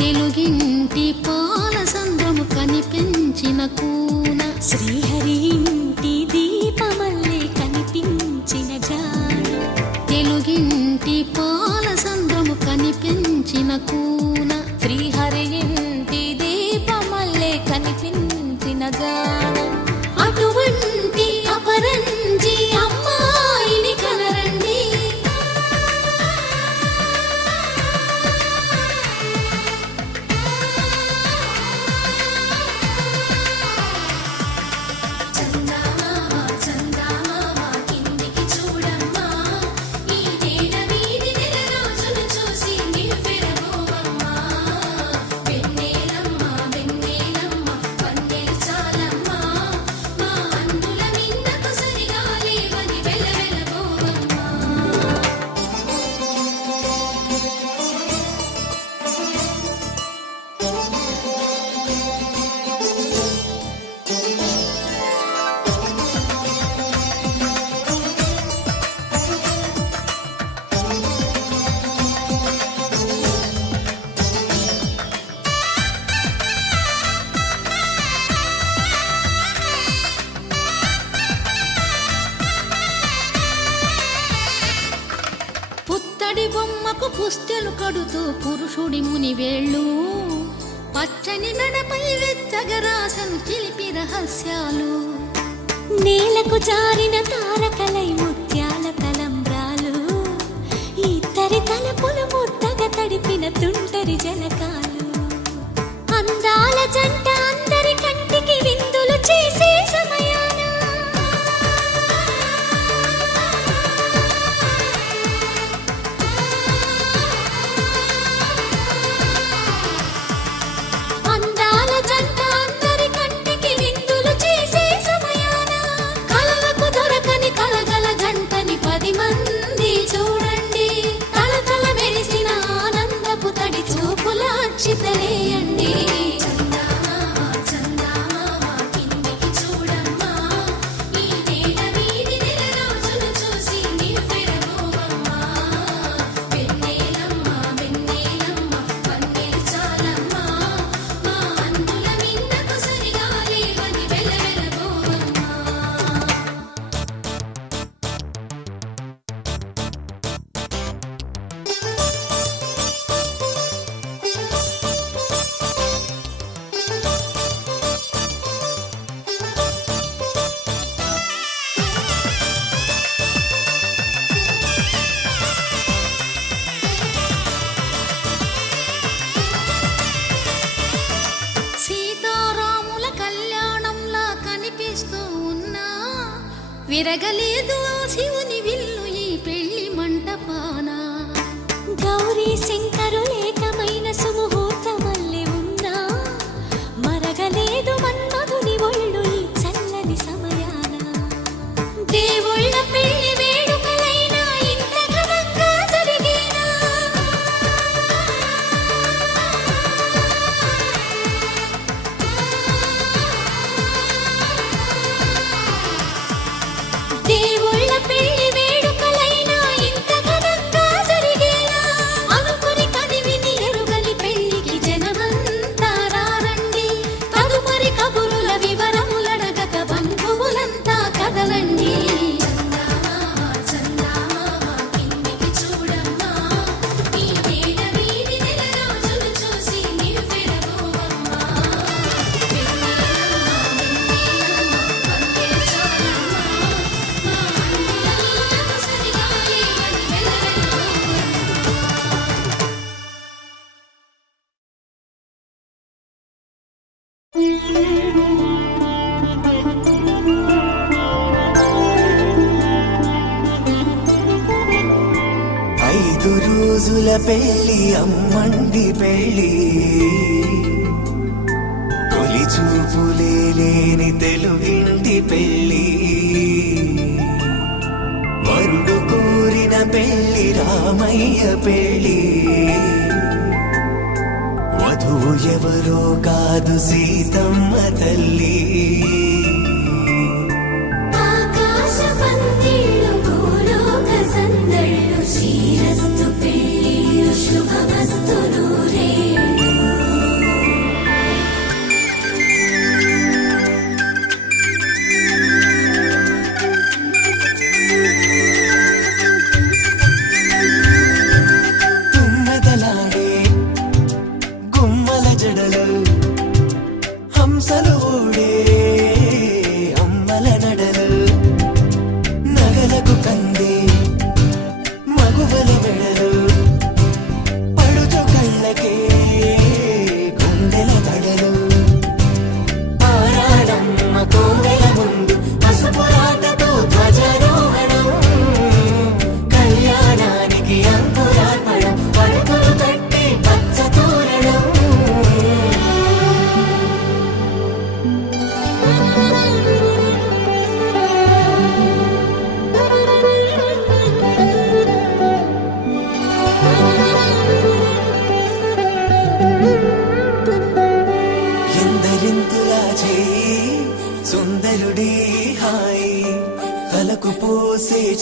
తెలుగింటి పాలసంద్రము కనిపించిన కూన శ్రీహరి ఇంటి దీపమల్లే కనిపించిన జాడ తెలుగింటి పాలసంద్రము కనిపించిన కూన శ్రీహరి ఇంటి దీపమల్లే కనిపించిన జాడ అటువంటి అపరంజి అమ్మాయిని కనరండి పుత్తడి బొమ్మకు పుస్తెలు కడుతూ పురుషుడి ముని వేళ్ళు పచ్చని మెడపై వెచ్చగరాసను చిలిపి రహస్యాలు నేలకు జారిన తారకలై ముత్యాల తలంబ్రాలు ఇద్దరి తలపులు ముద్దగా తడిపిన తుంటరి జలకాలు అందాల జంట అందరి కంటికి విందులు చేసే సమయాన అందాల జంట అందరి కంటికి విందులు చేసే సమయాన కలలకు దొరకని కలగల జంటని 10 మంది చూడండి తలతల మెరిసిన ఆనందపు తడి చూపుల అక్షితలేయండి సీతారాముల కళ్యాణంలా కనిపిస్తూ ఉన్నా విరగలేదు శివుని విల్లు ఈ పెళ్లి మంటపాన గౌరీ శంకరులేకమైన సుముహూర్తమల్లె ఉన్నా మరగలేదు మన్మధుని ఒళ్ళు ఈ చల్లని సమయాన దేవుళ్ళ పెళ్లి వేడుకలైనా ఇంత ఘనంగా జరిగేనా దేవుళ్ళ పెళ్లి వేడుకలైనా ఇంత ఘనంగా జరిగేనా అనుకుని కనివిని ఎరుగని పెళ్లికి జనమంతా రారండి తదుపరి కబురుల వివరములడగక బంధువులంతా కదలండి ఐదు రోజుల పెళ్లి అమ్మండి పెళ్లి తొలి చూపులే లేని తెలుగింటి పెళ్లి వరుడు కోరిన పెళ్లి రామయ్య పెళ్లి వధువు ఎవరో కాదు సీతమ్మ తల్లి శ్రీరస్తు పెళ్లి శుభమస్తు నూరేళ్ళు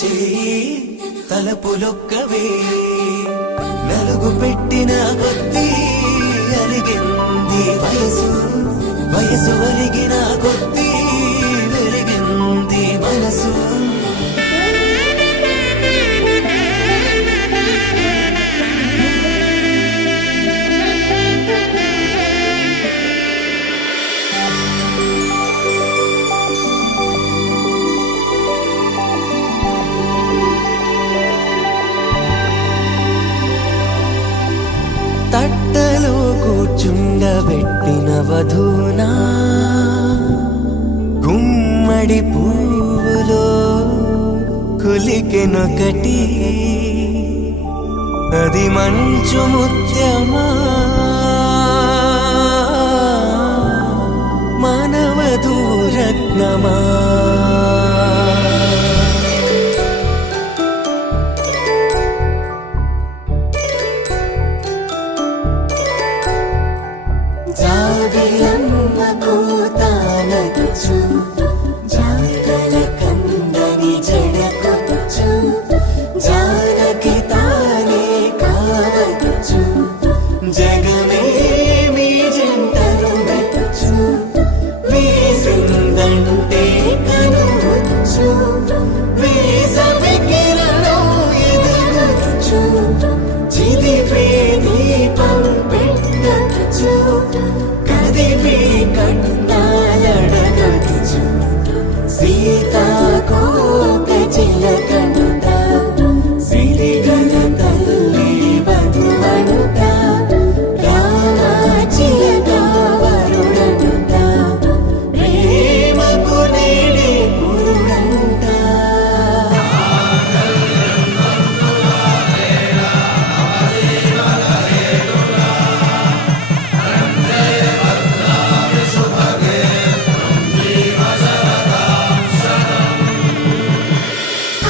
చేయి తలపులొక్కవే నలుగు పెట్టిన కొద్దీ అలిగింది వయసు వయసు ఒలిగిన కొద్దీ వెలిగింది మనసు తట్టలో కూర్చుండబెట్టిన వధూనా గుమ్మడి పువ్వులో కులికెనొకటి అది మంచు ముత్యమా మానవధూరత్నమా జాబిలమ్మ కూతానగుచు జాగల కందని జడకొచ్చు జానకి తానే కావగుచు జగమే మీ జంటను వెతుచు వీసిందంటే కనువచ్చు వీసవి కిరణం ఎదుగుచు చిదిపే దీపం పెట్టచ్చు కదిపే కన్నాలడగచ్చు సీతాకోక చిలకనుట సిరిగల తల్లి వధువనుట రామ చిలక వరుడనుట ప్రేమకు నేడే పురుడంట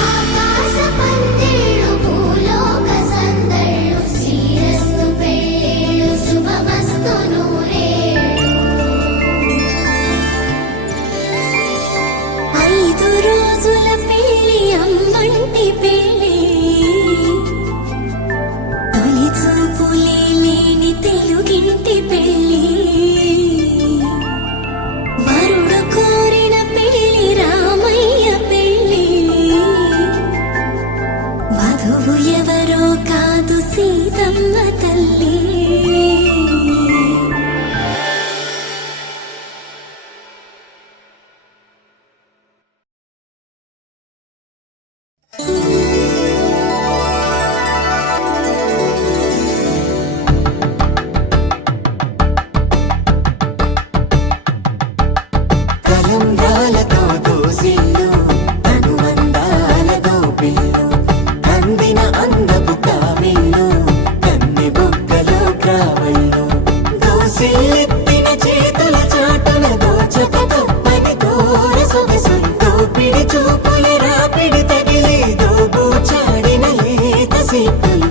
ఆకాశ పందిళ్ళు భూలోక సందళ్ళు శ్రీరస్తు పెళ్ళిళ్ళు శుభమస్తు నూరేళ్ళు 5 రోజుల పెళ్ళి అమ్మంటి పెళ్ళి తొలి చూపులే లేని తెలుగింటి పెళ్ళి వరుడు కోరిన పెళ్ళి రామయ్య పెళ్ళి వధువు ఎవరో కాదు సీతమ్మ తల్లి కలంబ్రాలతో దోసిల్లు అనువందాలతో పిల్లు అందిన అందపు కావిళ్ళు కన్నె బొగ్గలో క్రావళ్ళు దోసిల్లెత్తిన చేతుల చాటున దోచక తప్పని దూర సొగసులు దోపిడి చూపుల రాపిడి తగిలి దోబూచాడిన లేత సీపులు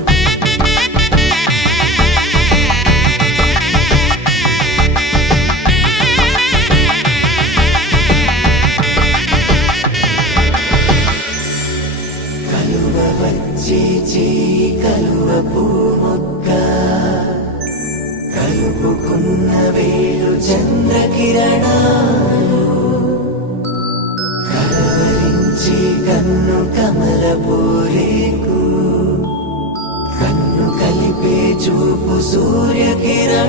కలువ వచ్చే చేయి కలువ పూమొక్క కలుపుకున్న వేలు చంద్రకిరణాలు కలవరించి కన్ను కమల పూరేకు కన్ను కలిపే చూపు సూర్యకిరణాలు